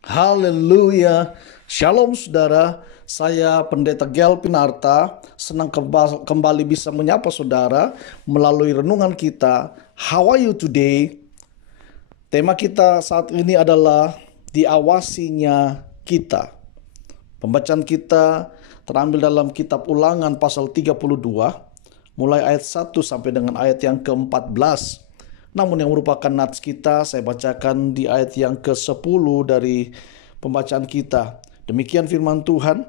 Haleluya. Shalom saudara. Saya Pendeta Gel Pinarta. Senang kembali bisa menyapa saudara melalui renungan kita. How are you today? Tema kita saat ini adalah diawasinya kita. Pembacaan kita terambil dalam kitab Ulangan pasal 32. Mulai ayat 1 sampai dengan ayat yang ke-14. Namun yang merupakan nats kita, saya bacakan di ayat yang ke-10 dari pembacaan kita. Demikian firman Tuhan,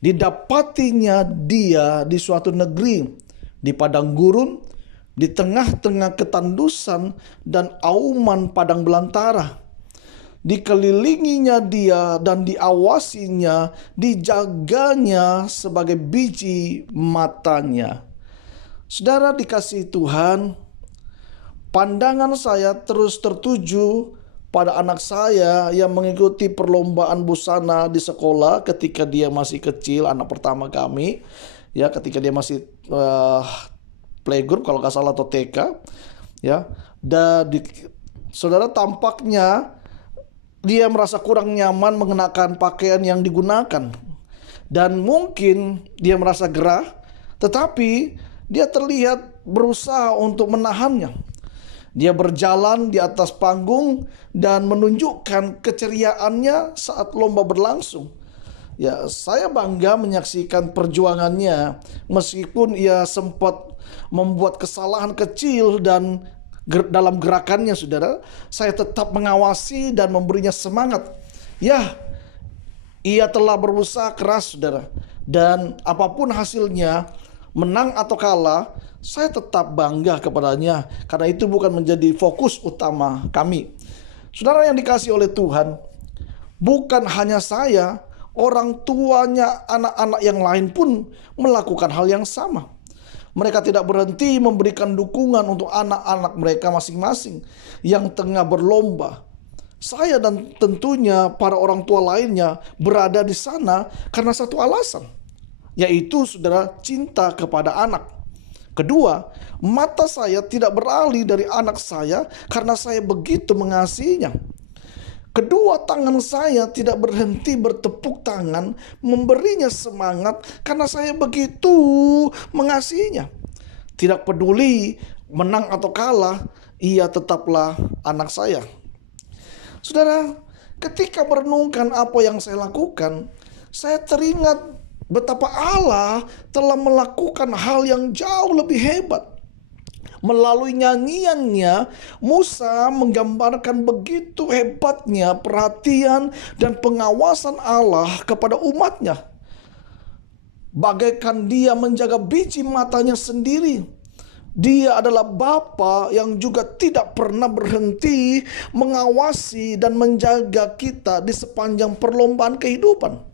didapatinya dia di suatu negeri, di padang gurun, di tengah-tengah ketandusan dan auman padang belantara. Dikelilinginya dia dan diawasinya, dijaganya sebagai biji matanya. Saudara dikasihi Tuhan, pandangan saya terus tertuju pada anak saya yang mengikuti perlombaan busana di sekolah ketika dia masih kecil, anak pertama kami. Ya, ketika dia masih playgroup kalau nggak salah atau TK. Ya, saudara tampaknya dia merasa kurang nyaman mengenakan pakaian yang digunakan. Dan mungkin dia merasa gerah, tetapi dia terlihat berusaha untuk menahannya. Dia berjalan di atas panggung dan menunjukkan keceriaannya saat lomba berlangsung. Ya, saya bangga menyaksikan perjuangannya meskipun ia sempat membuat kesalahan kecil dan dalam gerakannya, saudara. Saya tetap mengawasi dan memberinya semangat. Ya, ia telah berusaha keras, saudara. Dan apapun hasilnya, menang atau kalah, saya tetap bangga kepadanya, karena itu bukan menjadi fokus utama kami. Saudara yang dikasihi oleh Tuhan, bukan hanya saya, orang tuanya anak-anak yang lain pun melakukan hal yang sama. Mereka tidak berhenti memberikan dukungan untuk anak-anak mereka masing-masing yang tengah berlomba. Saya dan tentunya para orang tua lainnya berada di sana karena satu alasan, yaitu saudara, cinta kepada anak. Kedua, mata saya tidak beralih dari anak saya karena saya begitu mengasihinya. Kedua, tangan saya tidak berhenti bertepuk tangan memberinya semangat karena saya begitu mengasihinya. Tidak peduli menang atau kalah, ia tetaplah anak saya. Saudara, ketika merenungkan apa yang saya lakukan, saya teringat betapa Allah telah melakukan hal yang jauh lebih hebat. Melalui nyanyiannya, Musa menggambarkan begitu hebatnya perhatian dan pengawasan Allah kepada umatnya. Bagaikan dia menjaga biji matanya sendiri. Dia adalah Bapa yang juga tidak pernah berhenti mengawasi dan menjaga kita di sepanjang perlombaan kehidupan.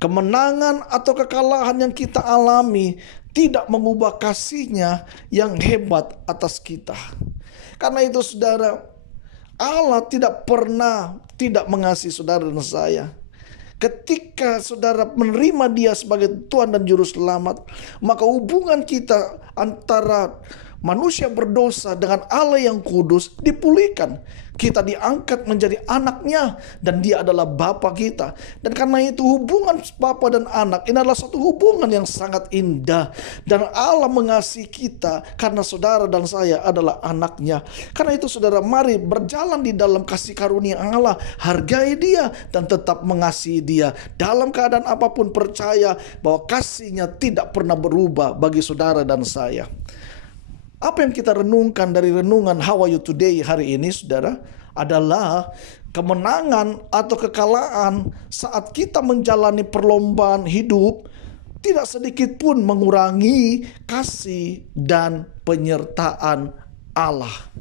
Kemenangan atau kekalahan yang kita alami tidak mengubah kasihnya yang hebat atas kita. Karena itu saudara, Allah tidak pernah tidak mengasihi saudara dan saya. Ketika saudara menerima dia sebagai Tuhan dan Juru Selamat, maka hubungan kita antara manusia berdosa dengan Allah yang kudus dipulihkan. Kita diangkat menjadi anaknya dan dia adalah Bapa kita. Dan karena itu hubungan Bapa dan anak ini adalah satu hubungan yang sangat indah. Dan Allah mengasihi kita karena saudara dan saya adalah anaknya. Karena itu saudara, mari berjalan di dalam kasih karunia Allah. Hargai dia dan tetap mengasihi dia. Dalam keadaan apapun percaya bahwa kasihnya tidak pernah berubah bagi saudara dan saya. Apa yang kita renungkan dari renungan How Are You Today hari ini, saudara, adalah kemenangan atau kekalahan saat kita menjalani perlombaan hidup tidak sedikit pun mengurangi kasih dan penyertaan Allah.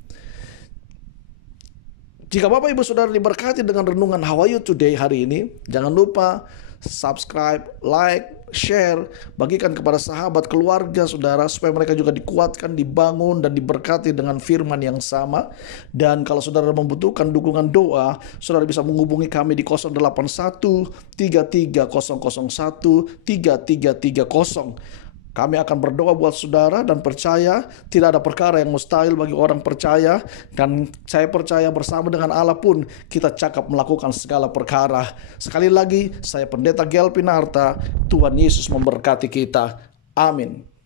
Jika Bapak Ibu Saudara diberkati dengan renungan How Are You Today hari ini, jangan lupa subscribe, like, share, bagikan kepada sahabat, keluarga saudara, supaya mereka juga dikuatkan, dibangun, dan diberkati dengan firman yang sama. Dan kalau saudara membutuhkan dukungan doa, saudara bisa menghubungi kami di 081 33 001 3330. Kami akan berdoa buat saudara dan percaya tidak ada perkara yang mustahil bagi orang percaya. Dan saya percaya bersama dengan Allah pun kita cakap melakukan segala perkara. Sekali lagi, saya Pendeta Gel Pinarta. Tuhan Yesus memberkati kita. Amin.